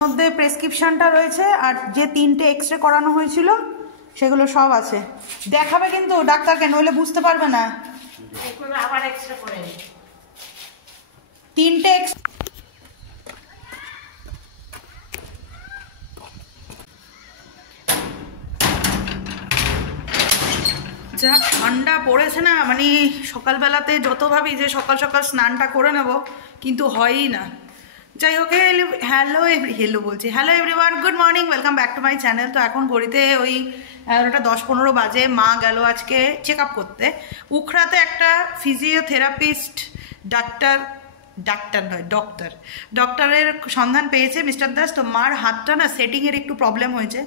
মধ্যে প্রেসক্রিপশনটা রয়েছে আর যে 3টে এক্সরে করানো হয়েছিল সেগুলো সব আছে। দেখাবে কিন্তু ডাক্তারকে, নইলে বুঝতে পারবে না। আবার এক্সরে করে 3টে যা ঠান্ডা পড়েছে না, মানে সকালবেলাতে যত ভাবি যে সকাল সকাল স্নানটা করে নেব, কিন্তু হয়ই না। যাই হোক, hello everyone, good morning, welcome back to my channel. তো এখন ঘড়িতে ওই 11:10-15 বাজে। মা গেল আজকে চেক আপ করতে উখড়াতে। একটা ফিজিওথেরাপিস্ট ডক্টরের সন্ধান পেয়েছে মিস্টার দাস। তো মার হাতটা না সেটিংয়ের একটু প্রবলেম হয়েছে,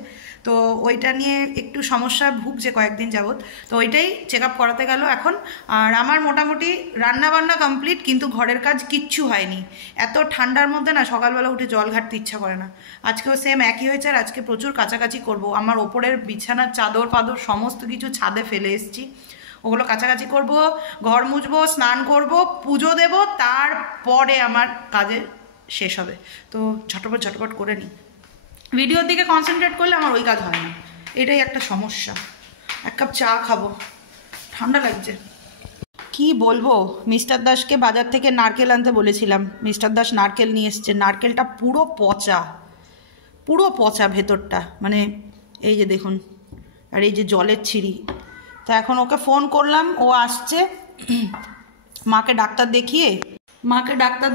তো ওইটা নিয়ে একটু সমস্যা ভুগছে কয়েকদিন যাবৎ। তো ওইটাই চেক আপ করাতে গেল এখন। আর আমার মোটামুটি রান্নাবান্না কমপ্লিট, কিন্তু ঘরের কাজ কিচ্ছু হয়নি। এত ঠান্ডার মধ্যে না সকালবেলা উঠে জল ঘাটতে ইচ্ছা করে না। আজকেও সেম একই হয়েছে। আর আজকে প্রচুর কাছাকাছি করব। আমার ওপরের বিছানার চাদর পাদর সমস্ত কিছু ছাদে ফেলে এসেছি, ওগুলো কাছাকাছি করব, ঘর মুছবো, স্নান করব, পুজো দেব, তারপরে আমার কাজে শেষ হবে। তো ঝটপট করে নিই। ভিডিওর দিকে কনসেন্ট্রেট করলে আমার ওই কাজ হয় না, এটাই একটা সমস্যা। 1 কাপ চা খাবো, ঠান্ডা লাগছে। কি বলবো, মিস্টার দাসকে বাজার থেকে নারকেল আনতে বলেছিলাম। মিস্টার দাস নারকেল নিয়ে এসছে। নারকেলটা পুরো পচা ভেতরটা, মানে এই যে দেখুন, আর এই যে জলের ছিঁড়ি। তো এখন ওকে ফোন করলাম, ও আসছে। মাকে ডাক্তার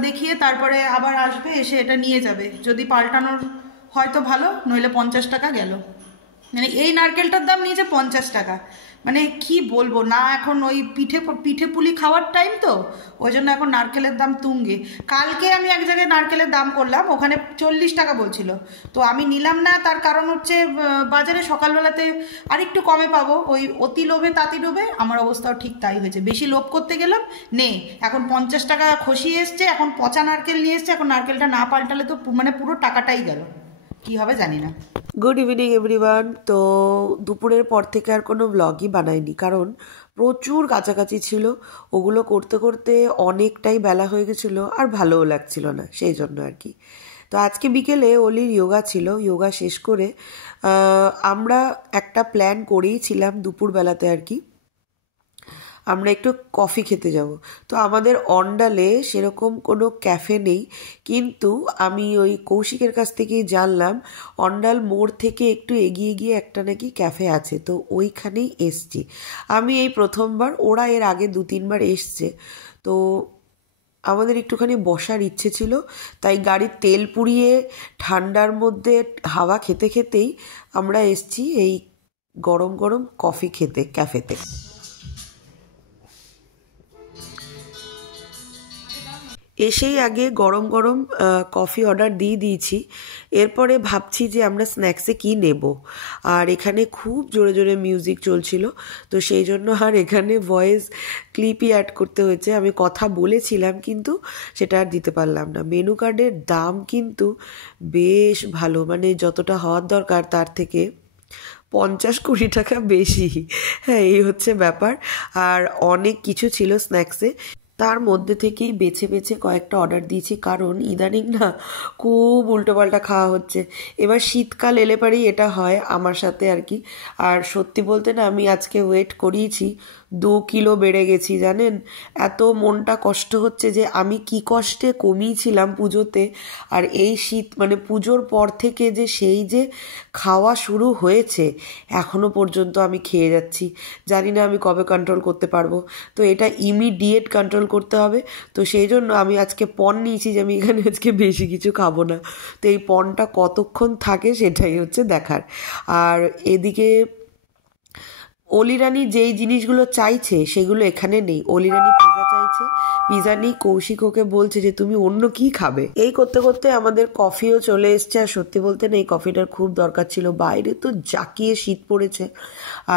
দেখিয়ে তারপরে আবার আসবে, এসে এটা নিয়ে যাবে। যদি পাল্টানোর হয়তো ভালো, নইলে 50 টাকা গেল। মানে এই নারকেলটার দাম নিয়েছে 50 টাকা। মানে কি বলবো না, এখন ওই পিঠে পুলি খাওয়ার টাইম, তো ওই জন্য এখন নারকেলের দাম তুঙ্গে। কালকে আমি এক জায়গায় নারকেলের দাম করলাম, ওখানে 40 টাকা বলছিল। তো আমি নিলাম না, তার কারণ হচ্ছে বাজারে সকালবেলাতে আর একটু কমে পাবো। ওই অতি লোভে তাঁতি ডোবে, আমার অবস্থাও ঠিক তাই হয়েছে। বেশি লোভ করতে গেলাম, এখন 50 টাকা খসিয়ে এসছে। এখন পচা নারকেল নিয়ে এসছে। এখন নারকেলটা না পাল্টালে তো মানে পুরো টাকাটাই গেল। কি হবে জানি না। Good evening everyone. তো দুপুরের পর থেকে আর কোনো ব্লগই বানাইনি, কারণ প্রচুর কাছাকাছি ছিল। ওগুলো করতে করতে অনেকটাই বেলা হয়ে গেছিলো, আর ভালোও লাগছিল না, সেই জন্য আর কি। তো আজকে বিকেলে অলির যোগা ছিল। যোগা শেষ করে আমরা একটা প্ল্যান করেইছিলাম দুপুরবেলাতে আর কি, আমরা একটু কফি খেতে যাব। তো আমাদের অন্ডালে সেরকম কোনো ক্যাফে নেই, কিন্তু আমি ওই কৌশিকের কাছ থেকেই জানলাম অন্ডাল মোড় থেকে একটু এগিয়ে গিয়ে একটা নাকি ক্যাফে আছে। তো ওইখানেই এসছি আমি এই প্রথমবার। ওরা এর আগে 2-3 বার এসছে। তো আমাদের একটুখানি বসার ইচ্ছে ছিল, তাই গাড়ির তেল পুড়িয়ে ঠান্ডার মধ্যে হাওয়া খেতে খেতেই আমরা এসছি এই গরম গরম কফি খেতে ক্যাফেতে। এসেই আগে গরম গরম কফি অর্ডার দিয়ে দিয়েছি। এরপরে ভাবছি যে আমরা স্ন্যাক্সে কি নেব। আর এখানে খুব জোরে জোরে মিউজিক চলছিল, তো সেই জন্য আর এখানে ভয়েস ক্লিপই অ্যাড করতে হয়েছে। আমি কথা বলেছিলাম, কিন্তু সেটা আর দিতে পারলাম না। মেনু কার্ডের দাম কিন্তু বেশ ভালো, মানে যতটা হওয়ার দরকার তার থেকে 50-20 টাকা বেশি। হ্যাঁ, এই হচ্ছে ব্যাপার। আর অনেক কিছু ছিল স্ন্যাক্সে, তার মধ্যে থেকেই বেছে বেছে কয়েকটা অর্ডার দিয়েছি, কারণ ইদানিং না খুব উল্টোপাল্টা খাওয়া হচ্ছে। এবার শীতকাল এলে পারেই এটা হয় আমার সাথে আর কি। আর সত্যি বলতে না, আমি আজকে ওয়েট করিয়েছি, 2 কিলো বেড়ে গেছি জানেন। এত মনটা কষ্ট হচ্ছে যে আমি কি কষ্টে কমিয়েছিলাম পুজোতে, আর এই শীত মানে পুজোর পর থেকে যে সেই যে খাওয়া শুরু হয়েছে, এখনো পর্যন্ত আমি খেয়ে যাচ্ছি। জানি না আমি কবে কন্ট্রোল করতে পারবো। তো এটা ইমিডিয়েট কন্ট্রোল করতে হবে। তো সেই জন্য আমি আজকে পণ নিয়েছি যে আমি এখানে আজকে বেশি কিছু খাবো না। তো এই পণটা কতক্ষণ থাকে সেটাই হচ্ছে দেখার। আর এদিকে অলিরানি যেই জিনিসগুলো চাইছে সেগুলো এখানে নেই। অলিরানি পিজা চাইছে, পিজা নেই। কৌশিক ওকে বলছে যে তুমি অন্য কি খাবে। এই করতে করতে আমাদের কফিও চলে এসছে। আর সত্যি বলতে না, এই কফিটার খুব দরকার ছিল। বাইরে তো জাকিয়ে শীত পড়েছে,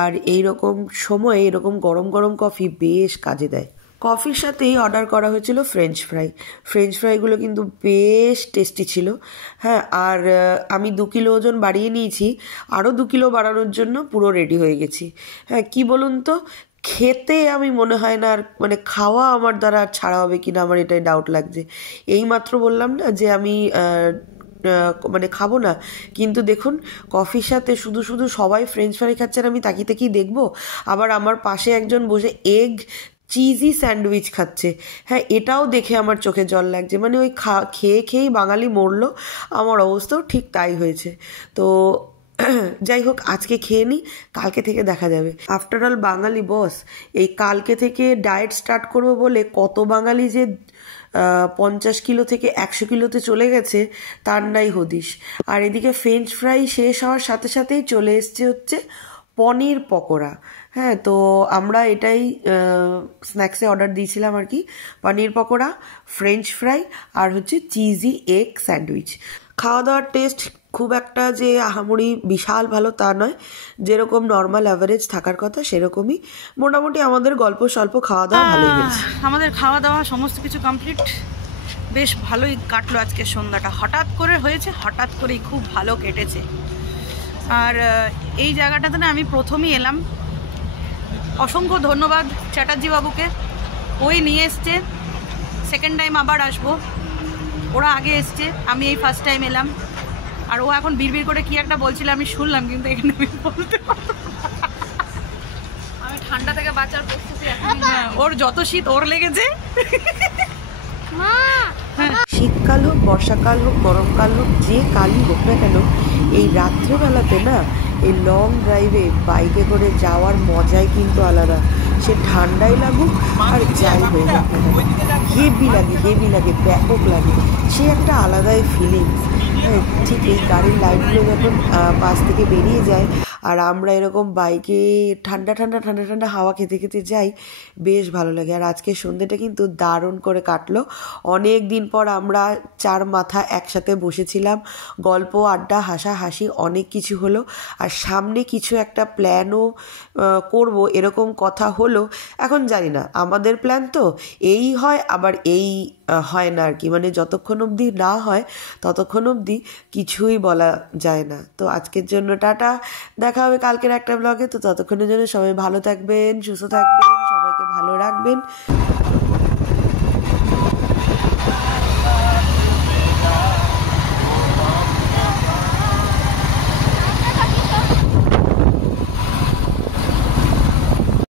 আর এইরকম সময় এরকম গরম গরম কফি বেশ কাজে দেয়। কফির সাথেই অর্ডার করা হয়েছিল ফ্রেঞ্চ ফ্রাইগুলো কিন্তু বেশ টেস্টি ছিল। হ্যাঁ, আর আমি 2 কিলো ওজন বাড়িয়ে নিয়েছি, আরও 2 কিলো বাড়ানোর জন্য পুরো রেডি হয়ে গেছি। হ্যাঁ, কি বলুন তো, খেতে আমি মনে হয় না আর, মানে খাওয়া আমার দ্বারা আর ছাড়া হবে কিনা আমার এটাই ডাউট লাগছে। এইমাত্র বললাম না যে আমি মানে খাবো না, কিন্তু দেখুন কফির সাথে শুধু শুধু সবাই ফ্রেঞ্চ ফ্রাই খাচ্ছে আর আমি তাকিয়ে তাকিয়ে দেখবো। আবার আমার পাশে একজন বসে এগ চিজি স্যান্ডউইচ খাচ্ছে। হ্যাঁ, এটাও দেখে আমার চোখে জল লাগছে, মানে ওই খেয়ে খেয়েই বাঙালি মরলো, আমার অবস্থাও ঠিক তাই হয়েছে। তো যাই হোক, আজকে খেয়ে নিই, কালকে থেকে দেখা যাবে। আফটার অল বাঙালি বস, এই কালকে থেকে ডায়েট স্টার্ট করবো বলে কত বাঙালি যে 50 কিলো থেকে 100 কিলোতে চলে গেছে তার নাই হদিস। আর এদিকে ফ্রেঞ্চ ফ্রাই শেষ হওয়ার সাথে সাথেই চলে এসছে হচ্ছে পনির পকোড়া। হ্যাঁ, তো আমরা এটাই স্ন্যাক্সে অর্ডার দিয়েছিলাম আর কি, পনির পকোড়া, ফ্রেঞ্চ ফ্রাই আর হচ্ছে চিজি এগ স্যান্ডউইচ। খাওয়া দাওয়ার টেস্ট খুব একটা যে আহামরি বিশাল ভালো তা নয়, যেরকম নর্মাল অ্যাভারেজ থাকার কথা সেরকমই মোটামুটি আমাদের গল্প স্বল্প খাওয়া দাওয়া ভালোই হয়েছে। আমাদের খাওয়া দাওয়া সমস্ত কিছু কমপ্লিট, বেশ ভালোই কাটলো আজকে সন্ধ্যাটা। হঠাৎ করে হয়েছে, হঠাৎ করেই খুব ভালো কেটেছে। আর এই জায়গাটাতে না আমি প্রথমেই এলাম, অসংখ্য ধন্যবাদ চ্যাটার্জি বাবুকে, ওই নিয়ে এসছে, সেকেন্ড টাইম আবার আসবো। ওরা আগে এসছে, আমি এই ফার্স্ট টাইম এলাম। আর ও এখন বিড়বিড় করে কি একটা বলছিল আমি শুনলাম, কিন্তু এখানে আমি বলতে পারবো না। আমি ঠান্ডা থেকে বাঁচার প্রস্তুতি ওর যত শীত ওর লেগেছে। শীতকাল হোক, বর্ষাকাল হোক, গরমকাল হোক, যে কালই হোক না কেন, এই রাত্রেবেলাতে না এই লং ড্রাইভে বাইকে করে যাওয়ার মজাই কিন্তু আলাদা। সে ঠান্ডাই লাগুক আর যাই হয়ে যাক না কেন, হেভি লাগে, ব্যাপক লাগে, সে একটা আলাদাই ফিলিংস। ঠিক এই গাড়ির লাইটগুলো যখন পাশ থেকে বেরিয়ে যায় আর আমরা এরকম বাইকে ঠান্ডা হাওয়া খেতে খেতে যাই, বেশ ভালো লাগে। আর আজকে সন্ধ্যেটা কিন্তু দারুণ করে কাটলো। অনেক দিন পর আমরা চার মাথা একসাথে বসেছিলাম, গল্প আড্ডা হাসাহাসি অনেক কিছু হলো। আর সামনে কিছু একটা প্ল্যানও করব এরকম কথা হলো। এখন জানি না, আমাদের প্ল্যান তো এই হয় আবার এই হয় না আর কি, মানে যতক্ষণ অবধি না হয় ততক্ষণ অবধি কিছুই বলা যায় না। তো আজকের জন্য টাটা, দেখা হবে কালকের একটা ব্লগে। তো ততক্ষণের জন্য সবাই ভালো থাকবেন, সুস্থ থাকবেন, সবাইকে ভালো রাখবেন।